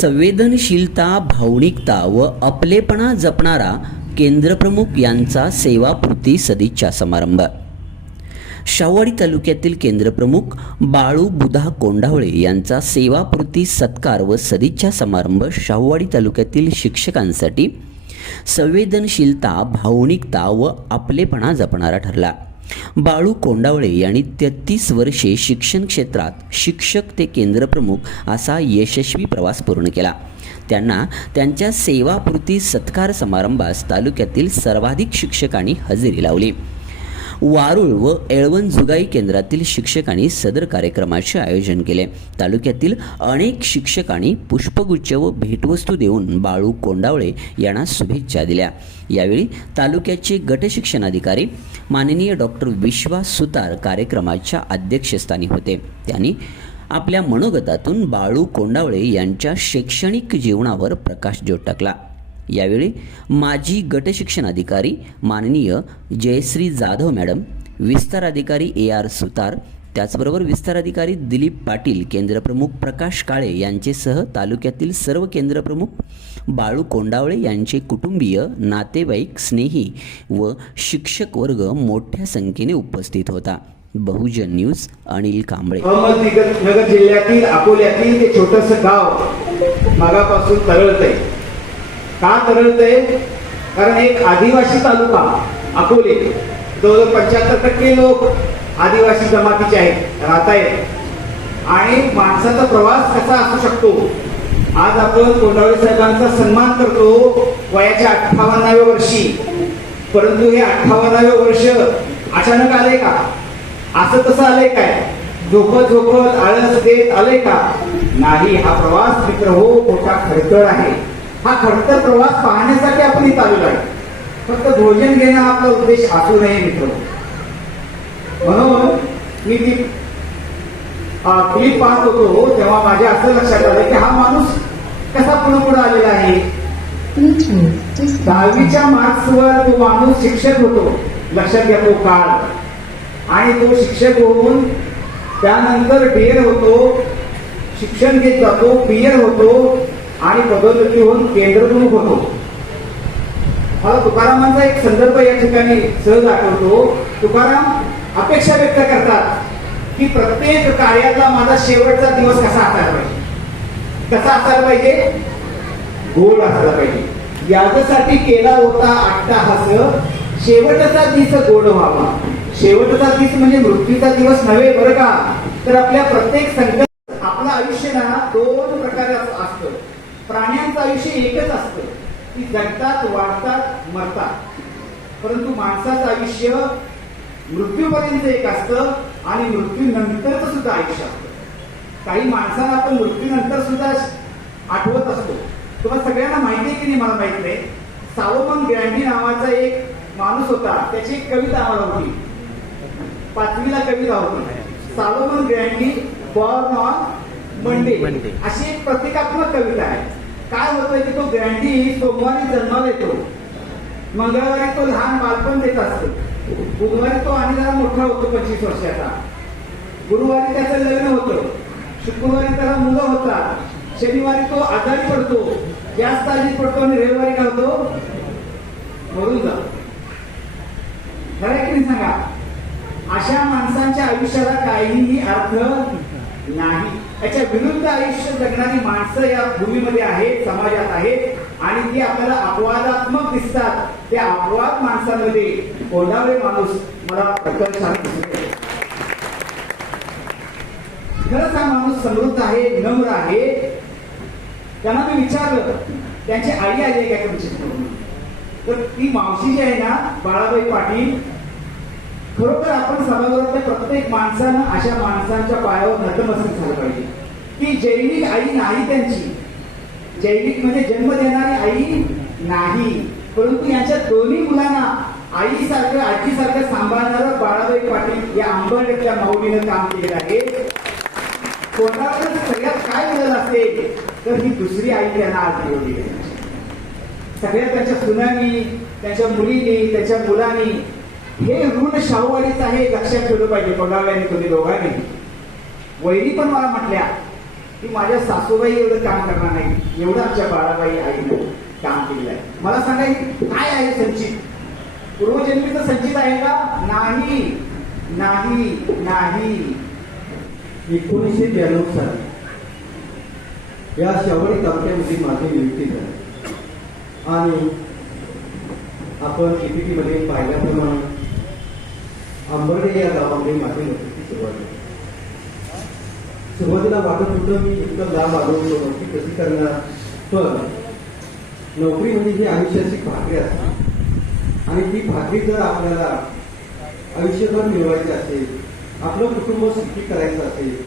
संवेदनशीलता भावनिकता व आपलेपणा जपणारा केंद्रप्रमुख यांचा सेवापूर्ती सदिच्छा समारंभ. शाहवाडी तालुक्यातील केंद्रप्रमुख बाळू बुधा कोंढावळे यांचा सेवापूर्ती सत्कार व सदिच्छा समारंभ शाहवाडी तालुक्यातील शिक्षकांसाठी संवेदनशीलता भावनिकता व आपलेपणा जपणारा ठरला. बाळू कोंडावळे यांनी तेहतीस वर्षे शिक्षण क्षेत्रात शिक्षक ते केंद्रप्रमुख असा यशस्वी प्रवास पूर्ण केला. त्यांना त्यांच्या सेवापूर्ती सत्कार समारंभास तालुक्यातील सर्वाधिक शिक्षकांनी हजेरी लावली. वारुळ व एळवण जुगाई केंद्रातील शिक्षकांनी सदर कार्यक्रमाचे आयोजन केले. तालुक्यातील अनेक शिक्षकांनी पुष्पगुच्छ व भेटवस्तू देऊन बाळू कोंडावळे यांना शुभेच्छा दिल्या. यावेळी तालुक्याचे गटशिक्षणाधिकारी माननीय डॉक्टर विश्वास सुतार कार्यक्रमाच्या अध्यक्षस्थानी होते. त्यांनी आपल्या मनोगतातून बाळू कोंडावळे यांच्या शैक्षणिक जीवनावर प्रकाशजोत टाकला. यावेळी माजी गटशिक्षण अधिकारी माननीय जयश्री जाधव मॅडम विस्तार अधिकारी ए आर सुतार त्याचबरोबर विस्तार अधिकारी दिलीप पाटील केंद्रप्रमुख प्रकाश काळे यांचेसह तालुक्यातील सर्व केंद्रप्रमुख बाळू कोंडावळे यांचे कुटुंबीय नातेवाईक स्नेही व शिक्षक वर्ग मोठ्या संख्येने उपस्थित होता. बहुजन न्यूज अनिल कांबळे. अहमदनगर जिल्ह्यातील अकोल्यातील ते छोटस गाव मागापासून आहे का तरळतंय कारण एक आदिवासी तालुका अकोले. जवळजवळ पंच्याहत्तर टक्के लोक आदिवासी जमातीचे आहेत राहत आहेत आणि माणसाचा प्रवास कसा असू शकतो? आज आपण कोंडावळे साहेबांचा सन्मान करतो वयाच्या अठ्ठावन्नाव्या वर्षी. परंतु हे अठ्ठावन्नाव्या वर्ष अचानक आले का? असं तसं आलंय काय? झोपत झोपत आळस देत आलंय का? नाही हा प्रवास मित्र हो मोठा खडतळ आहे. हा खडतर प्रवास पाहण्यासाठी आपण इथं आलेलो आहे. फक्त भोजन घेणं हा आपला उद्देश असू नये मित्र. म्हणून मी ती क्लिप पाहत होतो तेव्हा माझ्या असं लक्षात आलं की हा माणूस कसा पुढे पुढे आलेला आहे. दहावीच्या मार्क्सवर तो माणूस शिक्षक होतो. लक्षात घ्या तो काळ. आणि तो शिक्षक होऊन त्यानंतर डीएड होतो. शिक्षण घेत जातो. पीएड होतो. आणि पदोन्नती होऊन केंद्रप्रमुख होतो. मला तुकारामांचा एक संदर्भ या ठिकाणी सहज आठवतो. तुकाराम अपेक्षा व्यक्त करतात की प्रत्येक कार्यातला माझा शेवटचा दिवस कसा असायला पाहिजे? कसा असायला पाहिजे? गोल असायला पाहिजे. याच्यासाठी केला होता अट्टाहास शेवटचा दिवस गोड व्हावा. शेवटचा दिस म्हणजे मृत्यूचा दिवस नव्हे बरं का? तर आपल्या प्रत्येक संकट आपलं आयुष्य ना दोन प्रकारे असं असतं प्राण्यांचं आयुष्य एकच असतं. की जगतात वाढतात मरतात. परंतु माणसाचं आयुष्य मृत्यूपर्यंत एक असतं आणि मृत्यूनंतरच सुद्धा आयुष्य असतं. काही माणसांना आपण मृत्यूनंतर सुद्धा आठवत असतो. तुम्हाला सगळ्यांना माहिती आहे की नाही मला माहीत नाही. सालोमन ग्रँडी नावाचा एक माणूस होता. त्याची एक कविता आम्हाला होती. पाचवीला कविता होती. Solomon Grundy born on Monday. अशी एक प्रतिकात्मक कविता आहे. काय होतोय की तो ग्रँडी सोमवारी जन्माला येतो. मंगळवारी तो लहान बालपण देत असतो. बुधवारी तो आणि जरा मोठा होतो पंचवीस वर्षाचा. गुरुवारी त्याचं लग्न होतं. शुक्रवारी त्याला मुलं होतात. शनिवारी तो आजारी पडतो. जास्त आजारी पडतो आणि रविवारी काय होतो? मरून जातो. खरं की नाही सांगा? अशा माणसांच्या आयुष्याला काहीही अर्थ नाही. याच्या विरुद्ध आयुष्य जगणारी माणसं या भूमीमध्ये आहेत समाजात आहेत. आणि ते आपल्याला अपवादात्मक दिसतात. त्या अपवाद माणसांमध्ये. कोणावे माणूस मला प्रकट खरंच हा माणूस समृद्ध आहे नम्र आहे. त्यांना मी विचारलं त्यांची आई आली आहे का तुमची? तर ती मावशी जी आहे ना बाळाबाई पाटील खरोखर आपण समाजातल्या प्रत्येक माणसानं अशा माणसांच्या पायावर नतमस्तक झालं पाहिजे. की जैविक आई नाही त्यांची. जैविक म्हणजे जन्म देणारी आई नाही. परंतु यांच्या दोन्ही मुलांना आईसारखं आजीसारखं सांभाळणारं बाळाबाई पाटील या आंबरड्यातल्या माऊलीनं काम केलेलं आहे. कोणाकडे सगळ्यात काय मिळालं असते तर ही दुसरी आई त्यांना आज मिळवली आहे. सगळ्या त्यांच्या सुनांनी त्यांच्या मुलींनी त्यांच्या मुलांनी हे ऋण शाहूवालीच आहे हे लक्षात ठेवलं पाहिजे. बघाव्याने तुम्ही दोघांनी. वहिनी पण मला म्हटल्या की माझ्या सासूबाई एवढं काम करणार नाही. एवढं आमच्या बाळाबाई आईनं काम केलेलं आहे. मला सांगा काय आहे संचित? पूर्वजन्मीचं संचित आहे का? नाही नाही नाही. एकोणीसशे ब्याण्णव साली या शेवटी तालुक्यामध्ये माझी नियुक्ती झाली. आणि आपण एपीटी मध्ये पाहिल्याप्रमाणे आंबर्डे या गावामध्ये माझी नोकरीची सुरुवात झाली. सुरुवातीला वाटत होतं मी इतकं लाभ आलो नोकरी कशी करणार? पण नोकरी म्हणजे ही आयुष्याची भाकरी असते. आणि ती भाकरी जर आपल्याला आयुष्यभर मिळवायची असेल आपलं कुटुंब सुखी करायचं असेल